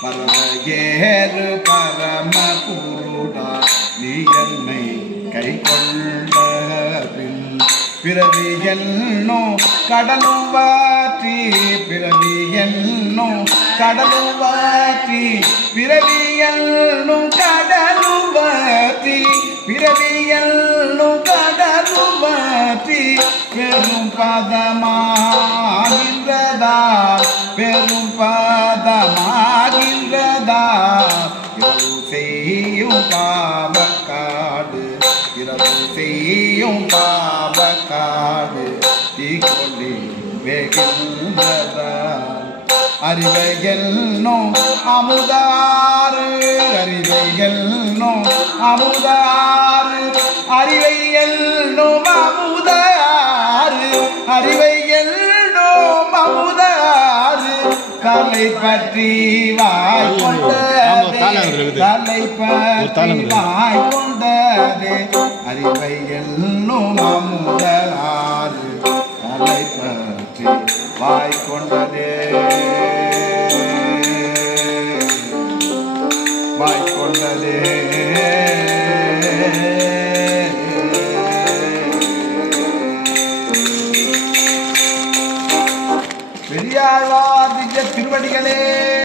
பரமேறு பரம புருடா நீ என்னை கை கொண்ட பின் பிறவி என்னும் கடலும் வாற்றி பிறவி என்னும் கடலும் வாற்றி பிறவி என்னும் கடலும் வாற்றி பிறவி என்னும் கடலும் வாற்றி பெரும் பதமாகின்றதா பெரும் பதமாகின்றதா செய்யும் பாவக்காடு இரவு செய்யும் பாவக்காடு தீக்கொள்ளி வெகுன்றதா அறிவை என்னும் அமுதாறு அறிவை என்னும் அமுதாறு அறிவை என்னும் அமுதாறு அறிவை என்னும் அமுதாறு கலை பற்றி வாய் கொண்டது கலை பற்றி வாய் கொண்டது அறிவை என்னும் அமுதாறு கலை பற்றி வாய் கொண்டது வாய் கொண்டது பெரியாழ்வார் திருவடிகளே.